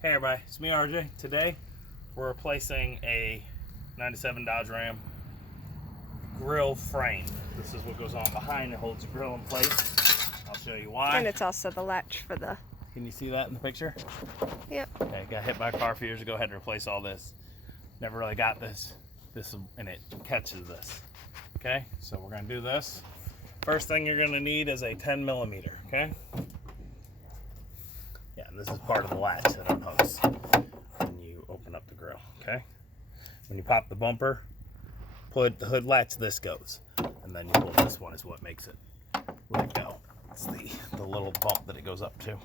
Hey everybody, it's me RJ. Today we're replacing a 97 Dodge Ram grill frame. This is what goes on behind. It holds the grill in place. I'll show you why. And it's also the latch for the... Can you see that in the picture? Yep. Okay, got hit by a car a few years ago, had to replace all this. Never really got this, and it catches this. Okay, so we're gonna do this. First thing you're gonna need is a 10 millimeter, okay? Yeah, and this is part of the latch that unhooks when you open up the grill, okay? When you pop the bumper, put the hood latch, this goes. And then you pull this one is what makes it let go. It's the little bump that it goes up to.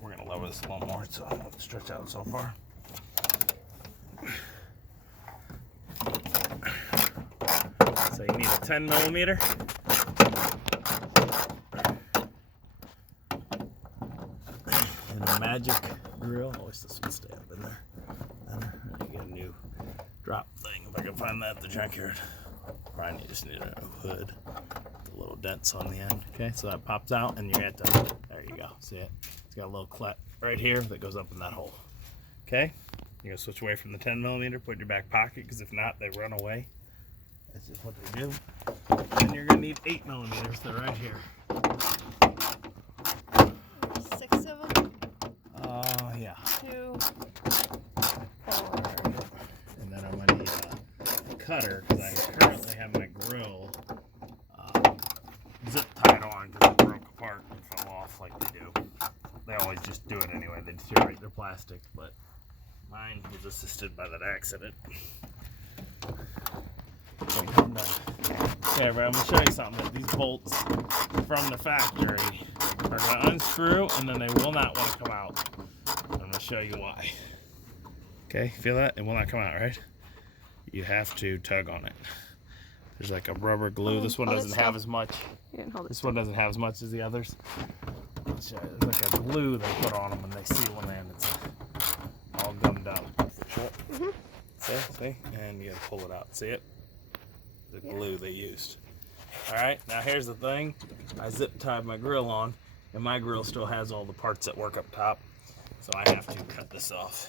We're gonna lower this a little more so I won't stretch out so far. So you need a 10 millimeter. And a magic grill. I wish this would stay up in there. And you get a new drop thing if I can find that at the junkyard. Probably just need a hood. The little dents on the end. Okay, so that pops out and you're at the, there you go. See it? It's got a little clep right here that goes up in that hole. Okay, you're gonna switch away from the 10 millimeter, put it in your back pocket, because if not, they run away. That's just what they do. And you're gonna need 8 millimeters. They're right here. 6 of them? Yeah. 2, 4. And then I'm gonna need a cutter, because I currently have my grill zip tied on because it broke apart and fell off like they do. They always just do it anyway. They deteriorate their plastic, but mine was assisted by that accident. Okay, I'm done. Okay, I'm gonna show you something. These bolts from the factory are gonna unscrew and then they will not want to come out. I'm gonna show you why. Okay, feel that? It will not come out, right? You have to tug on it. There's like a rubber glue. This one doesn't have as much. This one doesn't have as much as the others. I'll show you. There's like a glue they put on them when they seal them in. It's all gummed up. See? And you gotta pull it out. See it? The glue they used. Alright, now here's the thing. I zip tied my grill on, and my grill still has all the parts that work up top. So I have to cut this off.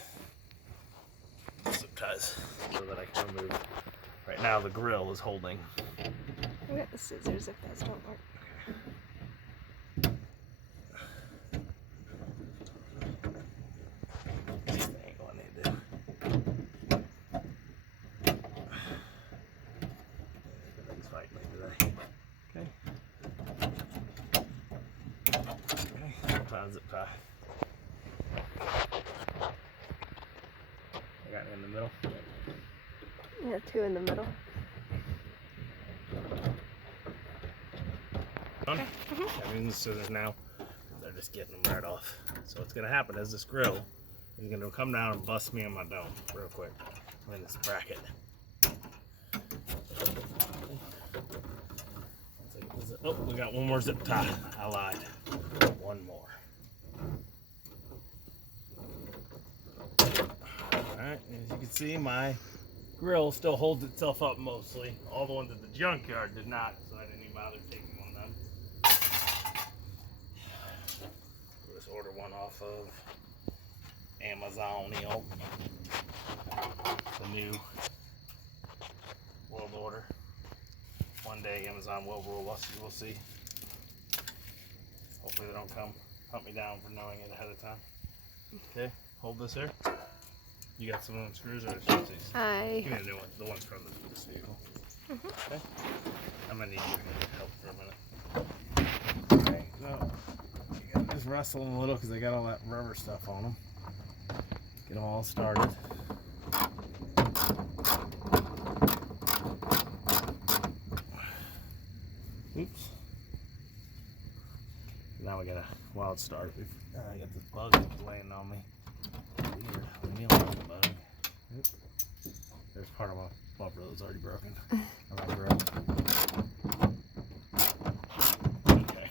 Zip ties so that I can remove. Right now the grill is holding. I got the scissors if those don't work. Just the angle I need to do. Everything's fighting me today. Okay, zip tie. I got it in the middle. Yeah, 2 in the middle. Okay. That means the scissors now, they're just getting them right off. So what's gonna happen is this grill is gonna come down and bust me in my dome real quick. I'm in this bracket. Oh, we got one more zip tie. I lied. One more. Alright, as you can see, my grill still holds itself up mostly. All the ones at the junkyard did not, so I didn't even bother taking one of them. Let's order one off of Amazon. The new world order. One day Amazon will rule us, you will see. Hopefully they don't come hunt me down for knowing it ahead of time. Okay, hold this here. You got some of them screws or just these? Give me the new one, the ones from this vehicle. Okay. I'm gonna need your help for a minute. Okay, so you got this rustling a little because they got all that rubber stuff on them. Get them all started. Oops. Now we got a wild start. I got this bug that's laying on me. Weird. Leave me alone, bug. Oop. There's part of my bumper that was already broken. Okay.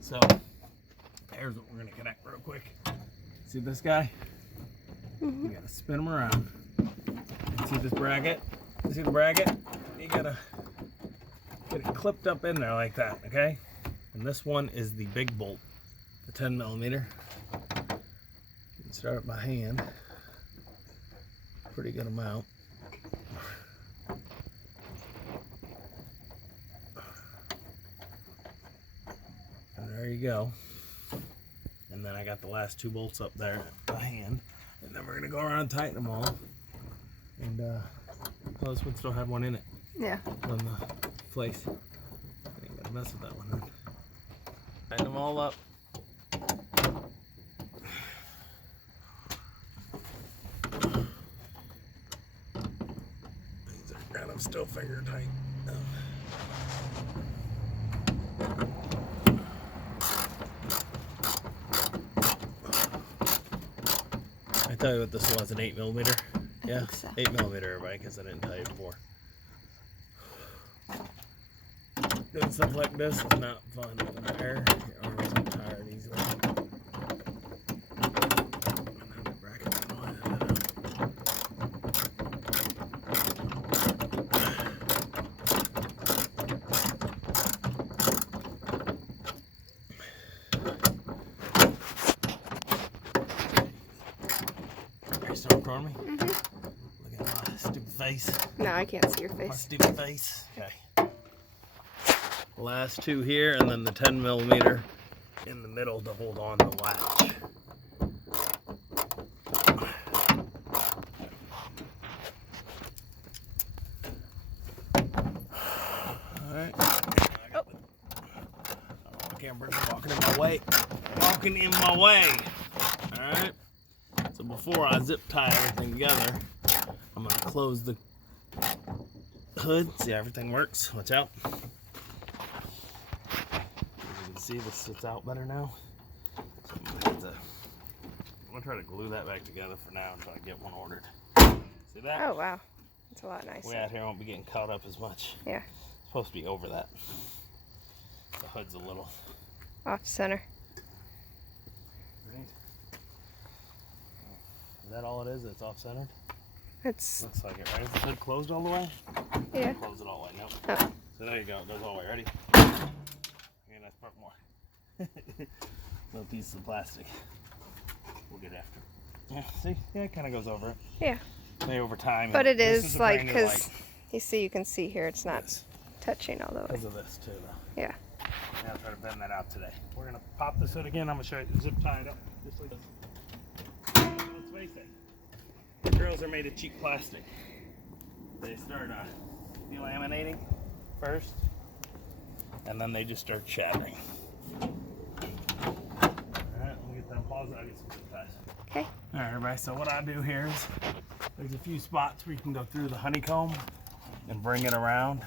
So, here's what we're going to connect real quick. See this guy? You got to spin him around. See this bracket? See the bracket? You got to get it clipped up in there like that, okay? And this one is the big bolt, the 10 millimeter. Start it by hand. Pretty good amount. And there you go. And then I got the last 2 bolts up there by hand. And then we're gonna go around and tighten them all. And well, this one still had one in it. Yeah. On the place. I ain't gonna mess with that one then. Tighten them all up. These are kind of still finger tight. I tell you what this was, an 8mm. Yeah, think so. 8mm, everybody, because I didn't tell you before. Doing stuff like this is not fun with an hair. Your arms get tired easily. Another bracket. Are you still recording me? Mm-hmm. Look at my stupid face. No, I can't see your My face. stupid face. Okay. Last 2 here, and then the 10mm in the middle to hold on the latch. Alright. Oh. The camera's walking in my way. Walking in my way. Alright. So before I zip tie everything together, I'm going to close the hood. See how everything works. Watch out. See, this sits out better now. So I'm gonna try to glue that back together for now until I get one ordered. See that? Oh wow, it's a lot nicer. Way out here won't be getting caught up as much. Yeah. It's supposed to be over that. The hood's a little Off center. right. Is that all it is? It's off centered? It's Looks like it, right? Is the hood closed all the way? yeah. Close it all the way. Nope. Oh. So there you go. It goes all the way. Ready? Okay, let's put more. Little piece of plastic. We'll get after it. Yeah, see? Yeah, it kind of goes over it. Yeah. Maybe over time. But it This is a like, brand new because light. you can see here, it's not Yes. touching all the way. Because of this too, though. Yeah. Yeah, I'll try to bend that out today. We're gonna pop this hood again. I'm gonna show you zip tie it up just like this. Let's face it, the grills are made of cheap plastic. They start delaminating first, and then they just start shattering. Alright, let me get that pause. I'll get some zip ties. Okay. Alright, everybody, so what I do here is there's a few spots where you can go through the honeycomb and bring it around.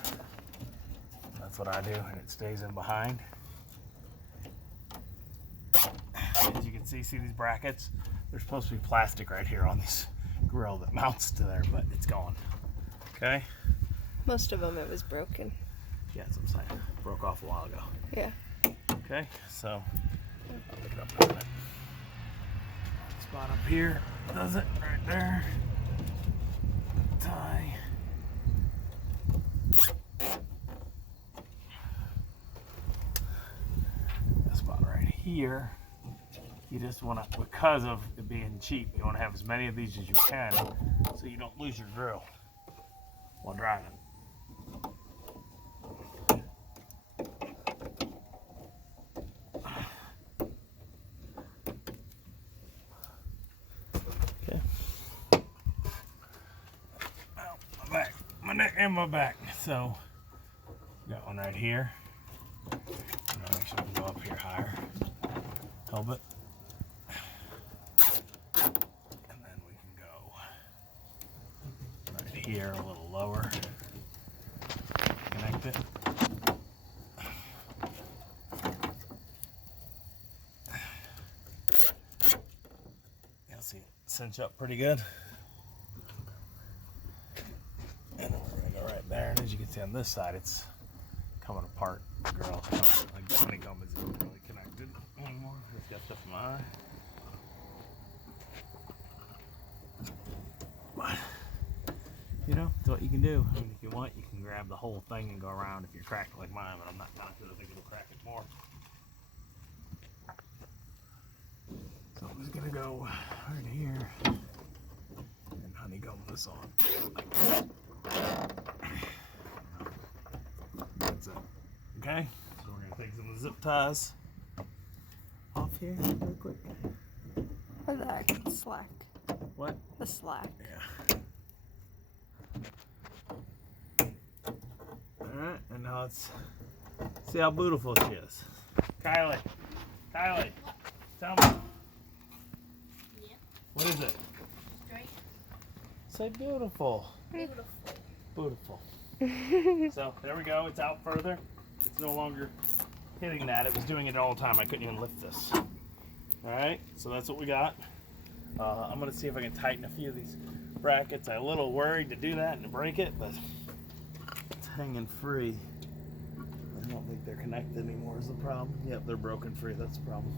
That's what I do, and it stays in behind. As you can see these brackets? There's supposed to be plastic right here on this grill that mounts to there, but it's gone. Okay? Most of them it was broken. Yeah, that's what I'm saying. Broke off a while ago. Yeah. Okay, so I'll pick it up in a minute. Spot up here does it right there. Tie. That spot right here. You just want to, because of it being cheap, you want to have as many of these as you can so you don't lose your grill while driving. Okay. Ow, my back, my neck and my back. So, got one right here. I'm gonna make sure we can go up here higher. Help it. And then we can go right here a little lower. Connect it. You'll see it cinch up pretty good. And then we're gonna go right there. And as you can see on this side, it's coming apart. The grill, like the honeycomb isn't really connected anymore. It's got stuff in my eye. But, you know, it's what you can do. I mean, if you want, you can grab the whole thing and go around if you're cracked like mine, but I'm not gonna, because I think it'll crack it more. So was gonna go right here and honeycomb this on. That's it. Okay, so we're gonna take some of the zip ties off here real quick. Or the slack. What? The slack. Yeah. Alright, and now let's see how beautiful she is. Kylie, tell me. Yeah. What is it? Straight. Say beautiful. Beautiful. Beautiful. So there we go, it's out further. It's no longer hitting that. It was doing it all the time. I couldn't even lift this. Alright, so that's what we got. I'm gonna see if I can tighten a few of these brackets. I'm a little worried to do that and to break it, but it's hanging free. I don't think they're connected anymore is the problem. Yep, they're broken free, that's the problem.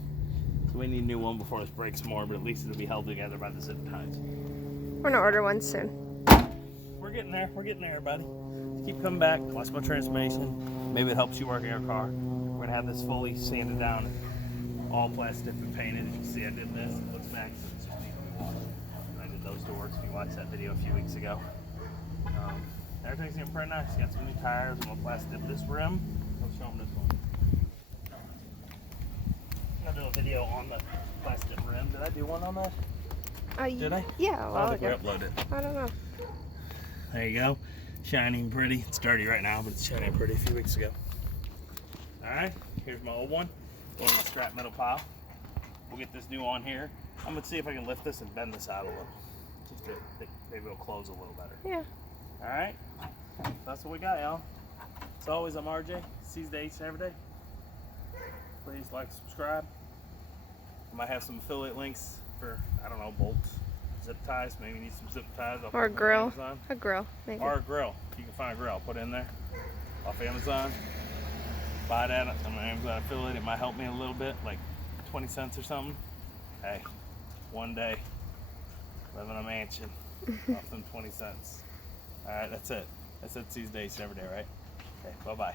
So we need a new one before this breaks more, but at least it'll be held together by the zip ties. We're gonna order one soon. We're getting there, everybody. Keep coming back, watch my transmission. Maybe it helps you work in your car. We're gonna have this fully sanded down and all plastic and painted. As you can see, I did this. It looks nice. It's just need to be washed. I did those doors if you watched that video a few weeks ago. Everything's gonna be pretty nice. Got some new tires. I'm gonna plastic this rim. Let's show them this one. I'm gonna do a video on the plastic rim. Did I do one on that? Did I? Yeah, I well, don't think we uploaded it. I don't know. There you go. Shining pretty. It's dirty right now, but it's shining pretty a few weeks ago. Alright, here's my old one. Going in the scrap metal pile. We'll get this new on here. I'm going to see if I can lift this and bend this out a little. Just to maybe it'll close a little better. Yeah. Alright, that's what we got, y'all. As always, I'm RJ. Seize the Ace every day. Please like, subscribe. I might have some affiliate links for, I don't know, bolts, zip ties. Maybe you need some zip ties. I'll Or a put them on grill. Amazon. A grill, maybe. Or a grill. If you can find a grill, I'll put it in there. Off Amazon. Buy that on my Amazon affiliate. It might help me a little bit, like 20 cents or something. Hey, one day, live in a mansion, off them 20 cents. Alright, that's it. That's it. Seize the Ace every day, right? Okay, bye-bye.